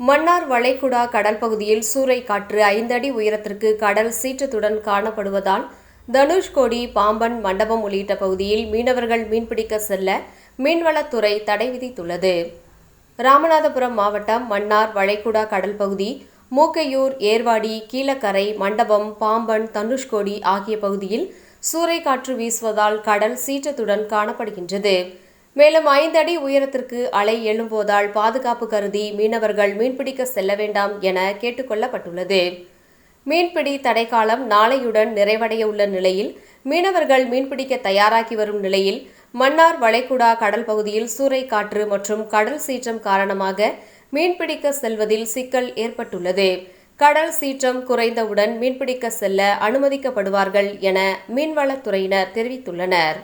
மன்னார் வளைகுடா கடல் பகுதியில் சூறை காற்று ஐந்தடி உயரத்திற்கு கடல் சீற்றத்துடன் காணப்படுவதால் தனுஷ்கோடி பாம்பன் மண்டபம் உள்ளிட்ட பகுதியில் மீனவர்கள் மீன்பிடிக்க செல்ல மீன்வளத்துறை தடை விதித்துள்ளது. ராமநாதபுரம் மாவட்டம் மன்னார் வளைகுடா கடல் பகுதி மூக்கையூர் ஏர்வாடி கீழக்கரை மண்டபம் பாம்பன் தனுஷ்கோடி ஆகிய பகுதியில் சூறைக்காற்று வீசுவதால் கடல் சீற்றத்துடன் காணப்படுகின்றது. மேலும் ஐந்து அடி உயரத்திற்கு அலை எழும்போதால் பாதுகாப்பு கருதி மீனவர்கள் மீன்பிடிக்க செல்ல வேண்டாம் என கேட்டுக்கொள்ளப்பட்டுள்ளது. மீன்பிடி தடைக்காலம் நாளையுடன் நிறைவடைய உள்ள நிலையில் மீனவர்கள் மீன்பிடிக்க தயாராகி வரும் நிலையில் மன்னார் வளைகுடா கடல் பகுதியில் சூறைக்காற்று மற்றும் கடல் சீற்றம் காரணமாக மீன்பிடிக்க செல்வதில் சிக்கல் ஏற்பட்டுள்ளது. கடல் சீற்றம் குறைந்தவுடன் மீன்பிடிக்க செல்ல அனுமதிக்கப்படுவார்கள் என மீன்வளத்துறையினர் தெரிவித்துள்ளனர்.